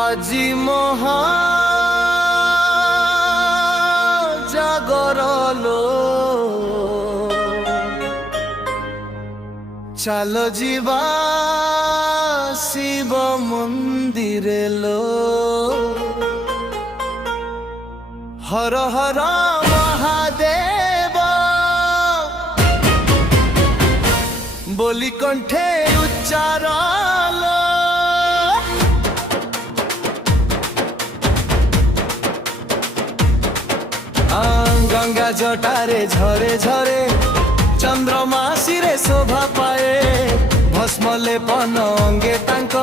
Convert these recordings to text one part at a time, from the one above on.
আজি মহা জাগরলো চালো ଯିବା ଶିବ ମନ୍ଦିରେ लो हर हर महादेव बोली कंठे उच्चारालो गंगा जटारे झरे झरे चंद्रमासी रे शोभा पाए भस्म लेपन अंगे तांक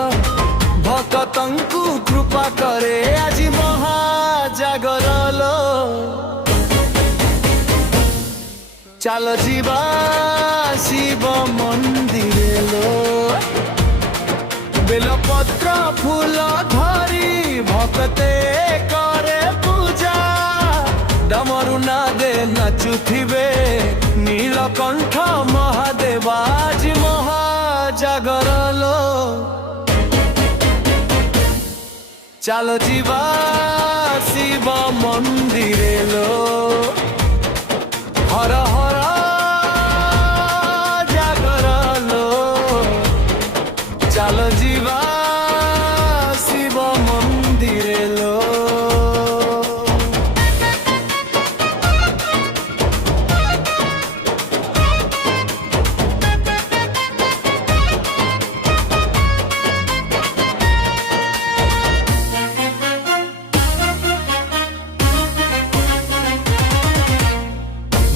भक्तंकु कृपा करे आज महाजागरलो चालो जीवा शिव मंदिरे लो बेलपत्र फूल धरी भक्ते करे पूजा डमरू नादे नाचुथिबे नीलकंठ महादेव आज महाजागरलो चालो जीवा शिव मंदिरे लो हर हर जागरलो चालो जीवा शिव मंदिरे लो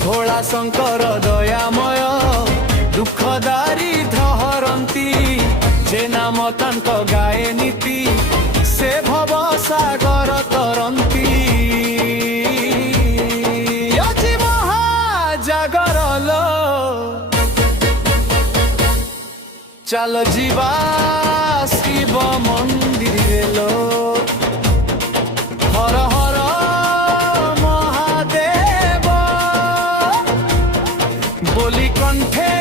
भोला शंकर दयामय दुखदारी धरंती जे नाम तांक गाए नीति से भव सागर तरंती अजी महाजागरलो चल जीवा शिव मंदिरे लो हर हर बोली कंठे